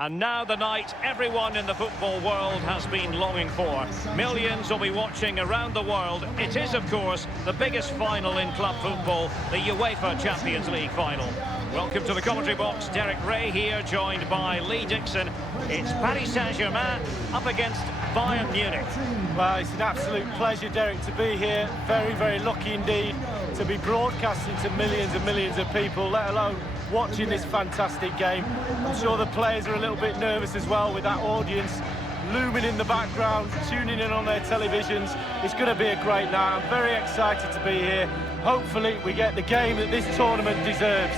And now the night everyone in the football world has been longing for. Millions will be watching around the world. It is, of course, the biggest final in club football, the UEFA Champions League final. Welcome to the commentary box. Derek Ray here, joined by Lee Dixon. It's Paris Saint-Germain up against Bayern Munich. Well, it's an absolute pleasure, Derek, to be here. Very, very lucky indeed to be broadcasting to millions and millions of people, let alone watching this fantastic game. I'm sure the players are a little bit nervous as well with that audience looming in the background, tuning in on their televisions. It's going to be a great night. I'm very excited to be here. Hopefully we get the game that this tournament deserves.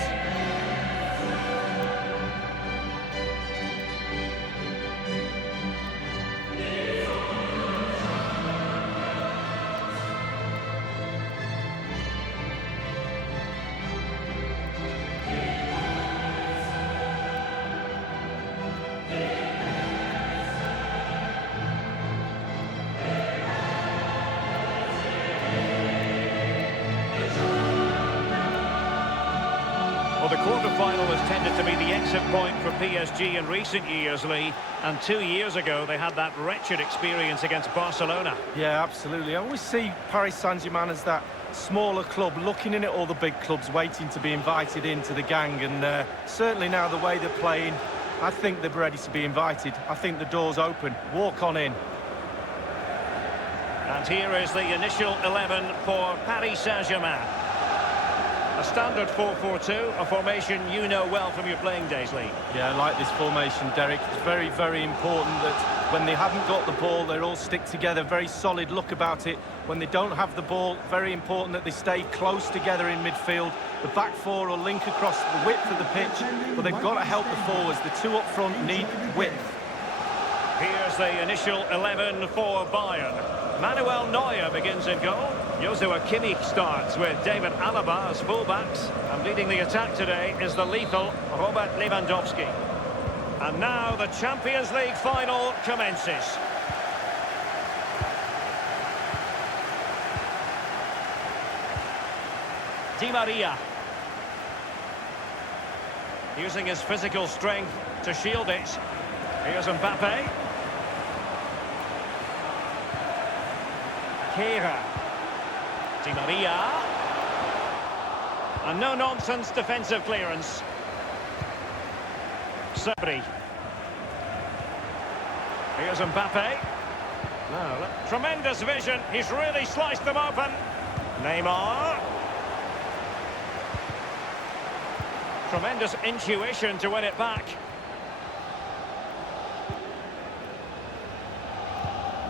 Well, the quarter-final has tended to be the exit point for PSG in recent years, Lee. And 2 years ago, they had that wretched experience against Barcelona. Yeah, absolutely. I always see Paris Saint-Germain as that smaller club looking in at all the big clubs, waiting to be invited into the gang. And certainly now the way they're playing, I think they're ready to be invited. I think the door's open. Walk on in. And here is the initial 11 for Paris Saint-Germain. A standard 4-4-2, a formation you know well from your playing days, Lee. Yeah, I like this formation, Derek. It's very, very important that when they haven't got the ball, they all stick together. Very solid look about it. When they don't have the ball, very important that they stay close together in midfield. The back four will link across the width of the pitch, but they've got to help the forwards. The two up front need width. Here's the initial 11 for Bayern. Manuel Neuer begins in goal. Joshua Kimmich starts with David Alaba as fullbacks. And leading the attack today is the lethal Robert Lewandowski. And now the Champions League final commences. Di Maria. Using his physical strength to shield it. Here's Mbappe. Kehrer. Di Maria. And no-nonsense defensive clearance. Sabri. Here's Mbappe. No, tremendous vision. He's really sliced them open. Neymar. Tremendous intuition to win it back.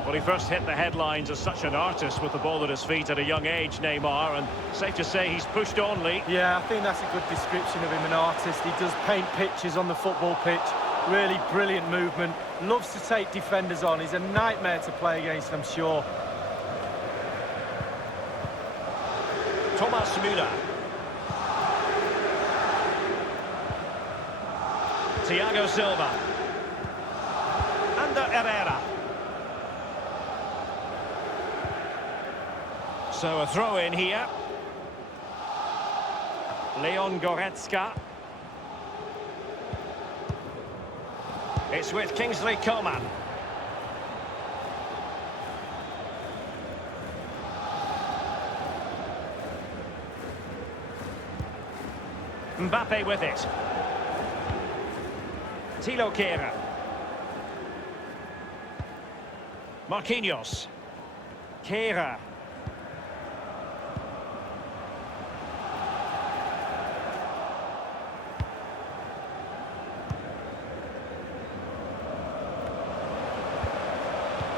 Well, he first hit the headlines as such an artist with the ball at his feet at a young age, Neymar, and safe to say he's pushed on, Lee. Yeah, I think that's a good description of him, an artist. He does paint pictures on the football pitch. Really brilliant movement. Loves to take defenders on. He's a nightmare to play against, I'm sure. Thomas Müller. Thiago Silva. Ander Herrera. So a throw in here. Leon Goretzka. It's with Kingsley Coman. Mbappe with it. Thilo Kehrer. Marquinhos. Kehrer.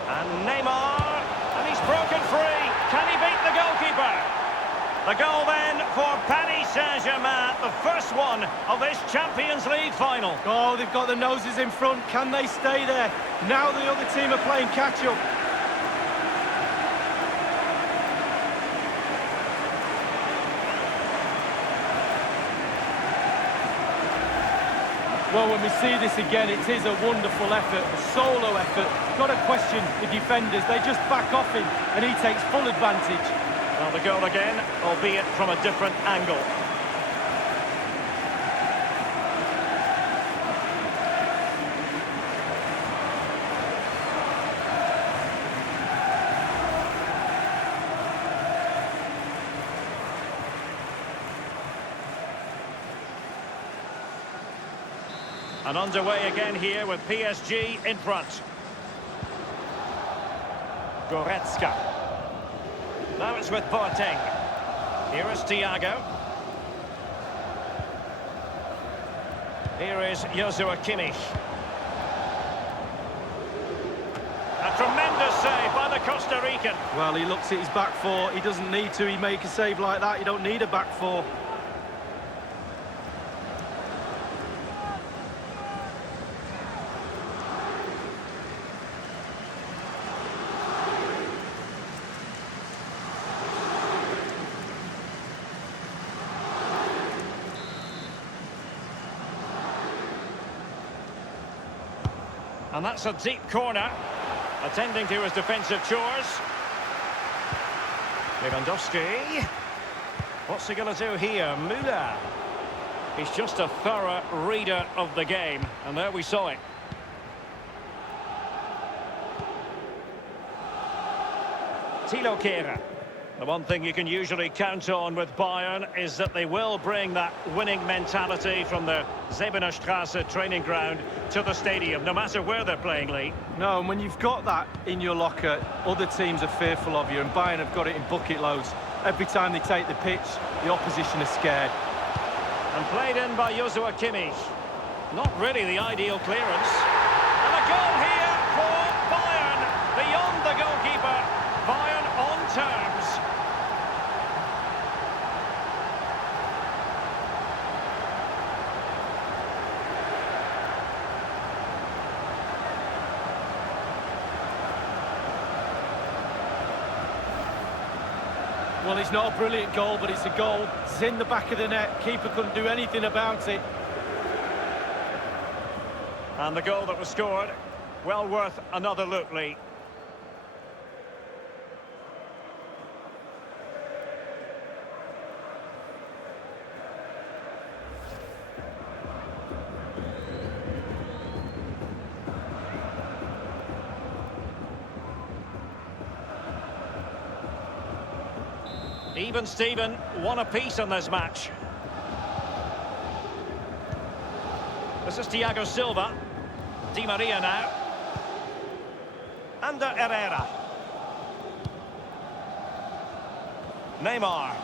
And Neymar, and he's broken free. Can he beat the goalkeeper? The goal then for Paris Saint-Germain, the first one of this Champions League final. Oh, they've got the noses in front. Can they stay there? Now the other team are playing catch-up. Well, when we see this again, it is a wonderful effort, a solo effort. Got to question the defenders. They just back off him, and he takes full advantage. Well, the goal again, albeit from a different angle. And underway again here with PSG in front. Goretzka. Now it's with Boateng. Here is Thiago. Here is Joshua Kimmich. A tremendous save by the Costa Rican. Well, he looks at his back four. He doesn't need to. He make a save like that. You don't need a back four. And that's a deep corner, attending to his defensive chores. Lewandowski. What's he going to do here? Müller. He's just a thorough reader of the game, and there we saw it. Thilo Kehrer. The one thing you can usually count on with Bayern is that they will bring that winning mentality from the Zebenerstrasse training ground to the stadium, no matter where they're playing, Lee. No, and when you've got that in your locker, other teams are fearful of you, and Bayern have got it in bucket loads. Every time they take the pitch, the opposition is scared. And played in by Joshua Kimmich. Not really the ideal clearance. And a goal here for Bayern, beyond the goalkeeper. Bayern on terms. Well, it's not a brilliant goal, but it's a goal. It's in the back of the net. Keeper couldn't do anything about it. And the goal that was scored, well worth another look, Lee. Even Steven, one apiece in this match. This is Thiago Silva. Di Maria now. Ander Herrera. Neymar.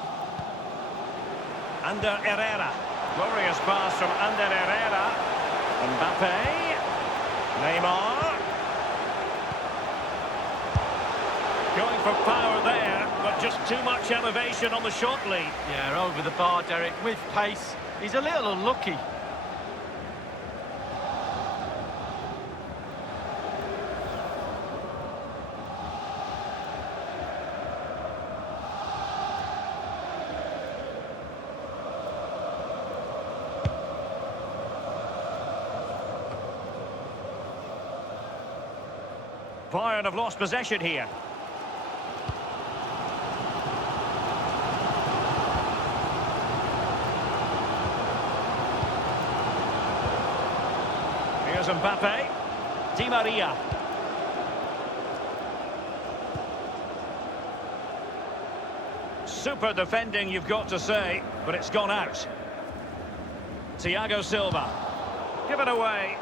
Ander Herrera. Glorious pass from Ander Herrera. Mbappe. Neymar. Going for power there, but just too much elevation on the shot lead. Yeah, over the bar, Derek, with pace. He's a little unlucky. Bayern have lost possession here. Here's Mbappe. Di Maria. Super defending, you've got to say, but it's gone out. Thiago Silva. Give it away.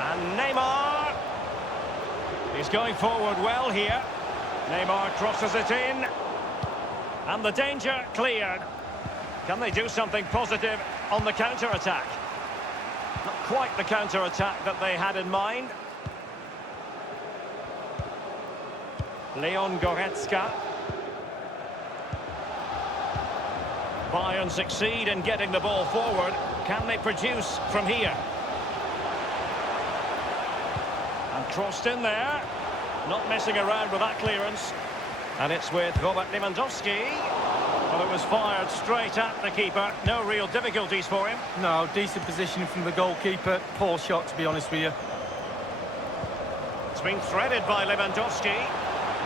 And Neymar. He's going forward well here. Neymar crosses it in. And the danger cleared. Can they do something positive on the counter-attack? Not quite the counter-attack that they had in mind. Leon Goretzka. Bayern succeed in getting the ball forward. Can they produce from here? And crossed in there. Not messing around with that clearance. And it's with Robert Lewandowski. Well, it was fired straight at the keeper. No real difficulties for him. No, decent positioning from the goalkeeper. Poor shot, to be honest with you. It's been threaded by Lewandowski.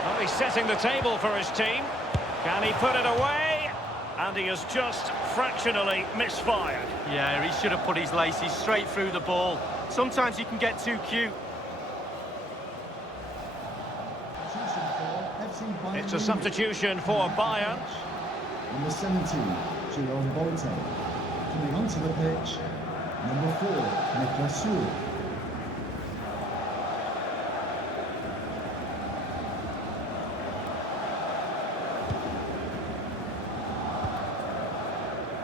Well, he's setting the table for his team. Can he put it away? And he has just fractionally misfired. Yeah, he should have put his laces straight through the ball. Sometimes you can get too cute. It's a substitution for Bayern. Number 17, Jerome Boateng. Coming onto the pitch, number 4, Niklas Süle.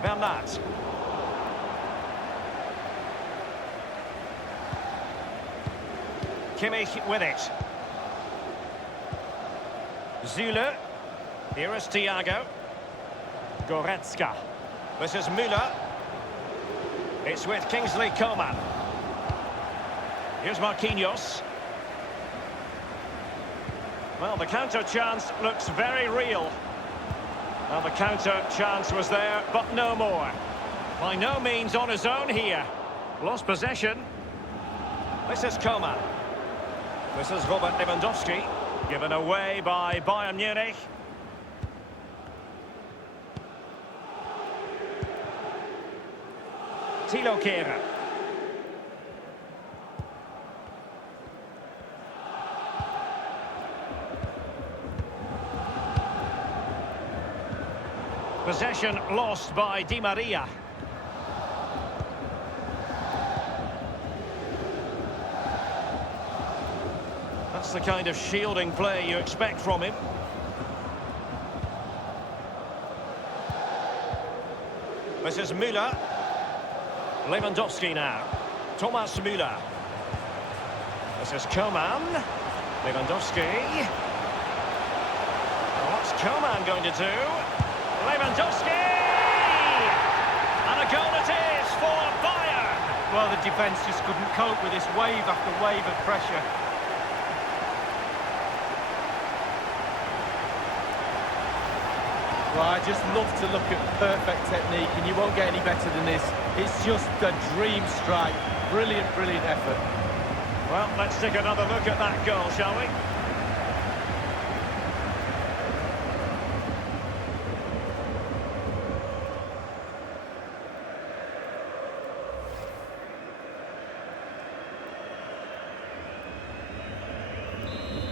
Bernat. Kimmich with it. Süle. Here is Thiago. Goretzka. This is Müller. It's with Kingsley Coman. Here's Marquinhos. Well, the counter chance looks very real. Well, the counter chance was there, but no more. By no means on his own here. Lost possession. This is Coman. This is Robert Lewandowski. Given away by Bayern Munich. Thilo Kehrer. Possession lost by Di Maria. That's the kind of shielding play you expect from him. This is Müller. Lewandowski now. Thomas Müller. This is Coman. Lewandowski. What's Coman going to do? Lewandowski! And a goal it is for Bayern! Well, the defence just couldn't cope with this wave after wave of pressure. Well, I just love to look at perfect technique, and you won't get any better than this. It's just a dream strike. Brilliant, brilliant effort. Well, let's take another look at that goal, shall we?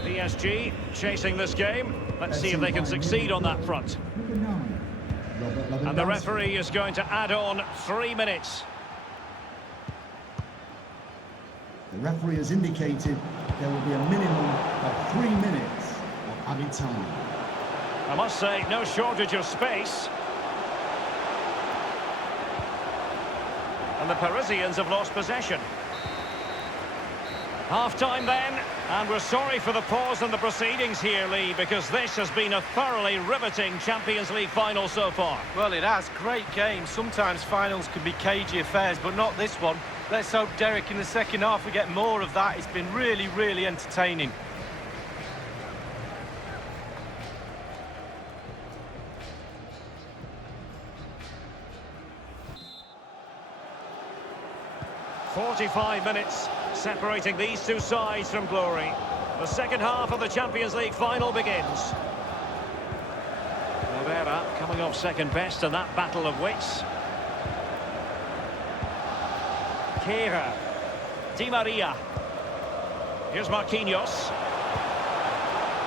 PSG chasing this game. Let's see if they can succeed on that front. And the referee is going to add on 3 minutes. The referee has indicated there will be a minimum of 3 minutes of added time. I must say, no shortage of space. And the Parisians have lost possession. Half-time then, and we're sorry for the pause in the proceedings here, Lee, because this has been a thoroughly riveting Champions League final so far. Well, it has. Great game. Sometimes finals can be cagey affairs, but not this one. Let's hope, Derek, in the second half we get more of that. It's been really, really entertaining. "45 minutes separating these two sides from glory. The second half of the Champions League final begins. Rivera coming off second best in that battle of wits. Kehrer. Di Maria. Here's Marquinhos.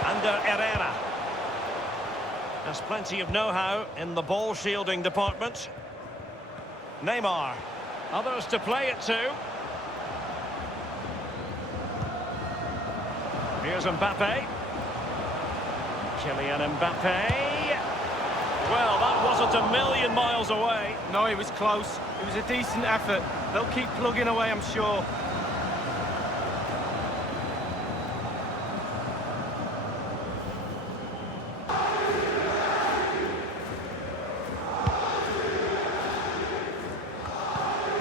And Herrera. There's plenty of know-how in the ball shielding department. Neymar. Others to play it to. Here's Mbappe. Kylian Mbappe. Well, that wasn't a million miles away. No, it was close. It was a decent effort. They'll keep plugging away, I'm sure.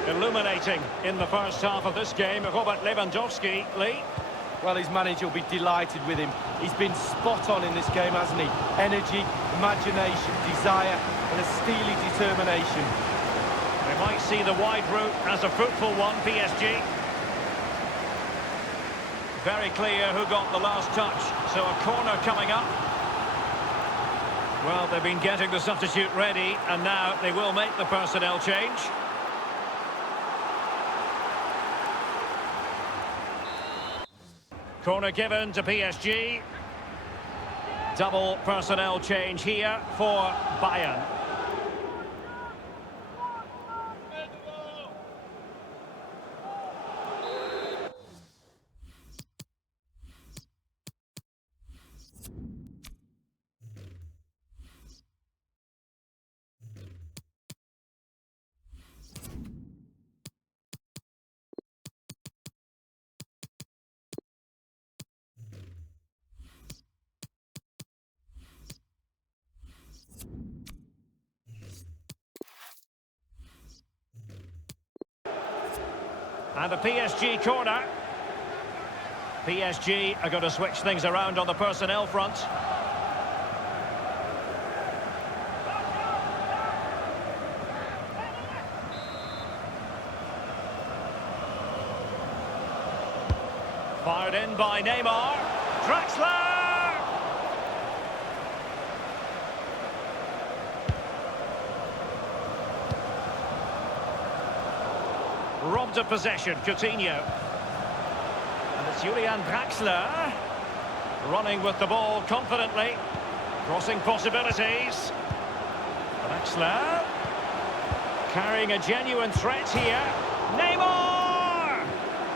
Illuminating in the first half of this game, Robert Lewandowski. Lee? Well, his manager will be delighted with him. He's been spot on in this game, hasn't he? Energy, imagination, desire, and a steely determination. They might see the wide route as a fruitful one, PSG. Very clear who got the last touch. So a corner coming up. Well, they've been getting the substitute ready, and now they will make the personnel change. Corner given to PSG. Double personnel change here for Bayern. And the PSG corner. PSG are going to switch things around on the personnel front. Fired in by Neymar. Draxler! Robbed of possession, Coutinho. And it's Julian Draxler running with the ball confidently, crossing possibilities. Draxler carrying a genuine threat here. Neymar!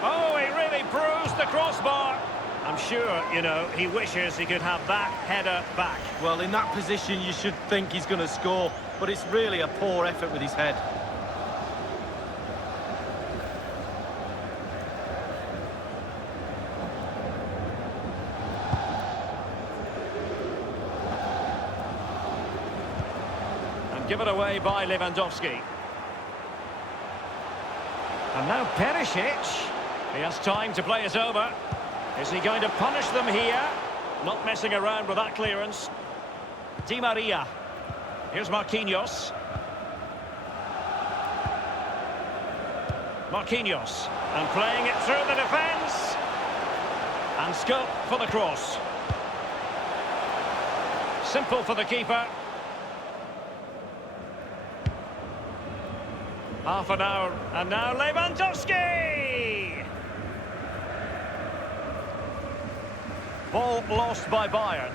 Oh, he really bruised the crossbar. I'm sure, you know, he wishes he could have that header back. Well, in that position, you should think he's going to score, but it's really a poor effort with his head. Given away by Lewandowski. And now Perisic. He has time to play it over. Is he going to punish them here? Not messing around with that clearance. Di Maria. Here's Marquinhos. Marquinhos. And playing it through the defence. And scope for the cross. Simple for the keeper. Half an hour, and now Lewandowski! Ball lost by Bayern.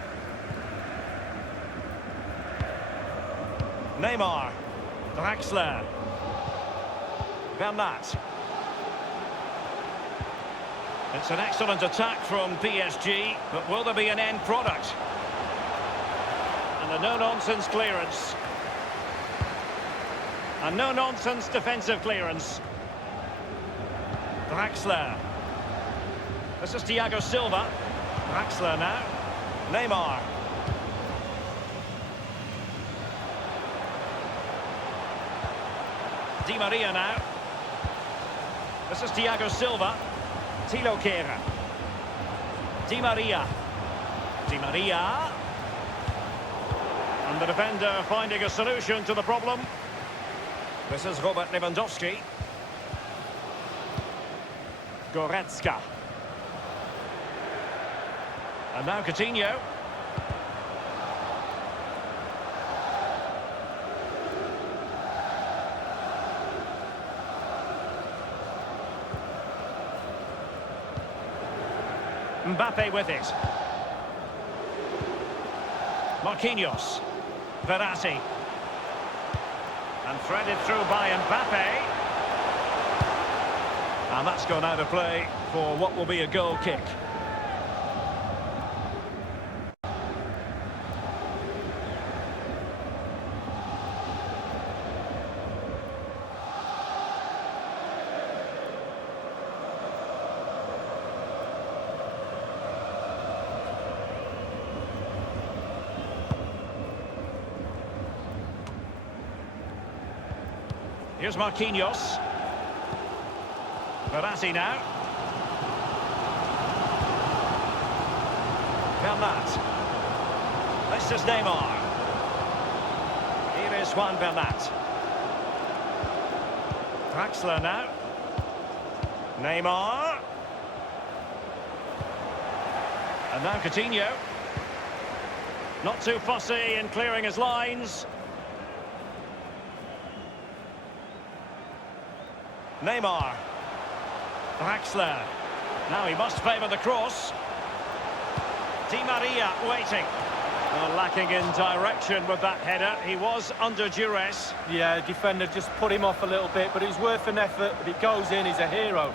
Neymar. Draxler. Bernat. It's an excellent attack from PSG, but will there be an end product? And a no-nonsense clearance. A no-nonsense defensive clearance. Draxler. This is Thiago Silva. Draxler now. Neymar. Di Maria now. This is Thiago Silva. Thilo Kehrer. Di Maria. Di Maria. And the defender finding a solution to the problem. This is Robert Lewandowski. Goretzka. And now Coutinho. Mbappe with it. Marquinhos. Verratti. And threaded through by Mbappe. And that's gone out of play for what will be a goal kick. Here's Marquinhos. Verratti now. Bernat. This is Neymar. Here is Juan Bernat. Draxler now. Neymar. And now Coutinho. Not too fussy in clearing his lines. Neymar. Draxler. Now he must favour the cross. Di Maria waiting. Well, lacking in direction with that header. He was under duress. Yeah, the defender just put him off a little bit, but it was worth an effort. If it goes in, he's a hero.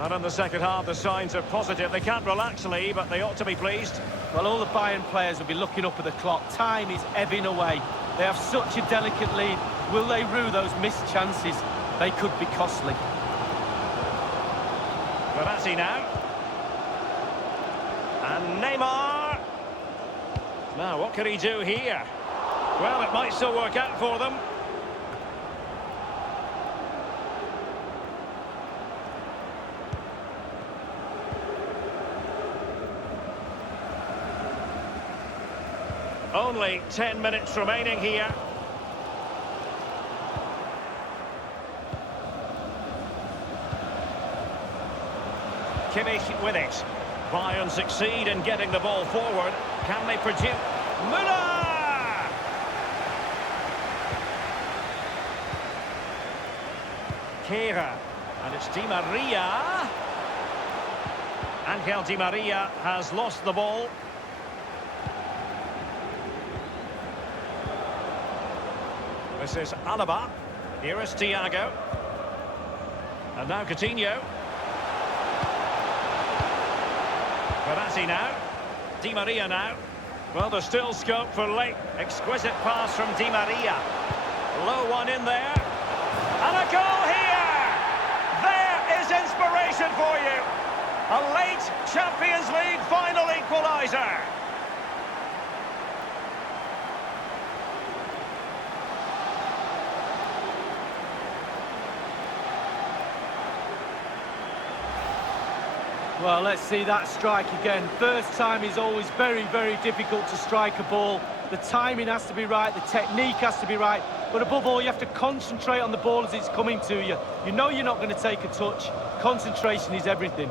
And in the second half, the signs are positive. They can't relax, Lee, but they ought to be pleased. Well, all the Bayern players will be looking up at the clock. Time is ebbing away. They have such a delicate lead. Will they rue those missed chances? They could be costly. Verratti now. And Neymar. Now, what can he do here? Well, it might still work out for them. Only 10 minutes remaining here. Kimmich with it. Bayern succeed in getting the ball forward. Can they produce? Müller! Kehrer. And it's Di Maria. Angel Di Maria has lost the ball. This is Alaba. Here is Thiago. And now Coutinho. Verratti now. Di Maria now. Well, there's still scope for late. Exquisite pass from Di Maria. Low one in there. And a goal here! There is inspiration for you. A late Champions League final equaliser. Well, let's see that strike again. First time is always very, very difficult to strike a ball. The timing has to be right, the technique has to be right, but above all, you have to concentrate on the ball as it's coming to you. You know you're not going to take a touch. Concentration is everything.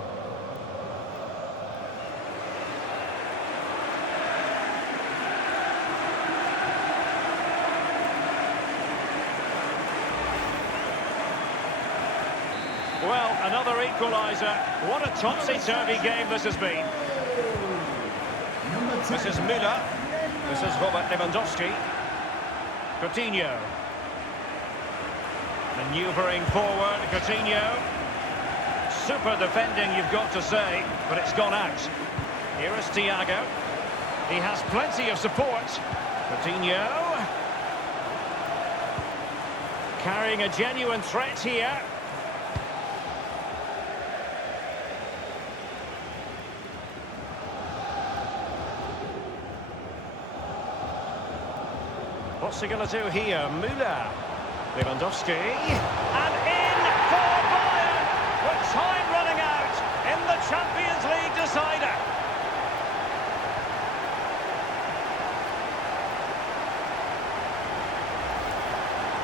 Well, another equaliser. What a topsy-turvy game this has been. This is Müller. This is Robert Lewandowski. Coutinho. Manoeuvring forward, Coutinho. Super defending, you've got to say, but it's gone out. Here is Thiago. He has plenty of support. Coutinho. Carrying a genuine threat here. What's he going to do here? Müller. Lewandowski. And in for Bayern! With time running out in the Champions League decider.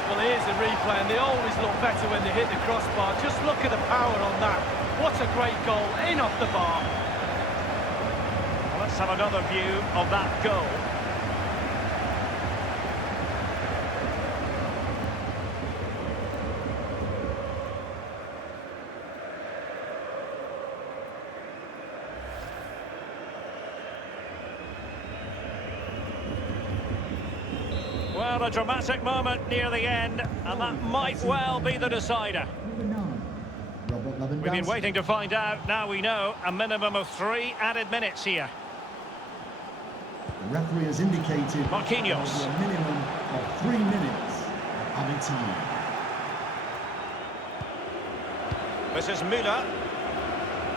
Well, here's a replay, and they always look better when they hit the crossbar. Just look at the power on that. What a great goal, in off the bar. Well, let's have another view of that goal. Well, a dramatic moment near the end, and that might well be the decider. We've been waiting to find out. Now we know a minimum of 3 added minutes here. The referee has indicated Marquinhos. a minimum of 3 minutes of added time. This is Müller,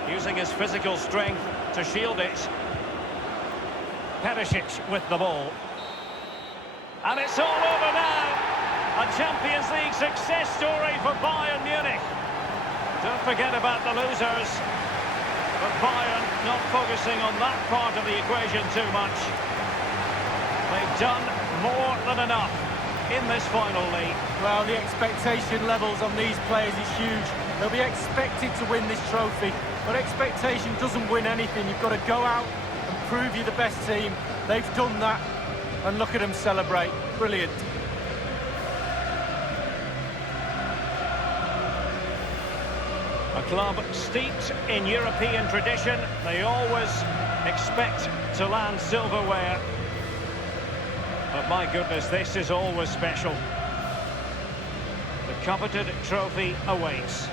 using his physical strength to shield it. Perisic with the ball. And it's all over now. A Champions League success story for Bayern Munich. Don't forget about the losers. But Bayern not focusing on that part of the equation too much. They've done more than enough in this final league. Well, the expectation levels on these players is huge. They'll be expected to win this trophy, but expectation doesn't win anything. You've got to go out and prove you're the best team. They've done that. And look at them celebrate. Brilliant. A club steeped in European tradition. They always expect to land silverware. But my goodness, this is always special. The coveted trophy awaits.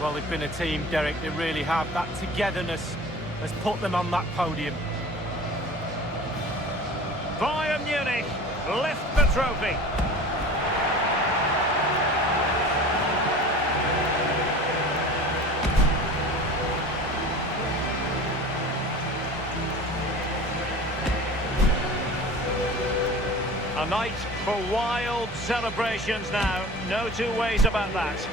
Well, they've been a team, Derek. They really have. That togetherness has put them on that podium. Bayern Munich lift the trophy. A night for wild celebrations now. No two ways about that.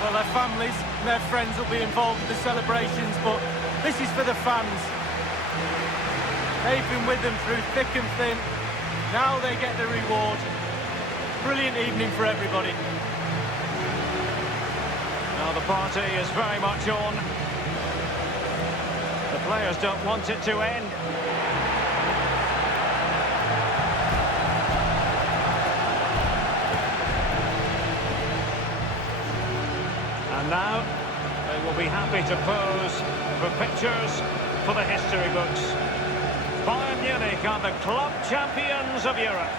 Well, their families and their friends will be involved in the celebrations, but this is for the fans. They've been with them through thick and thin. Now they get the reward. Brilliant evening for everybody. Now the party is very much on. The players don't want it to end. And now they will be happy to pose for pictures for the history books. Bayern Munich are the club champions of Europe.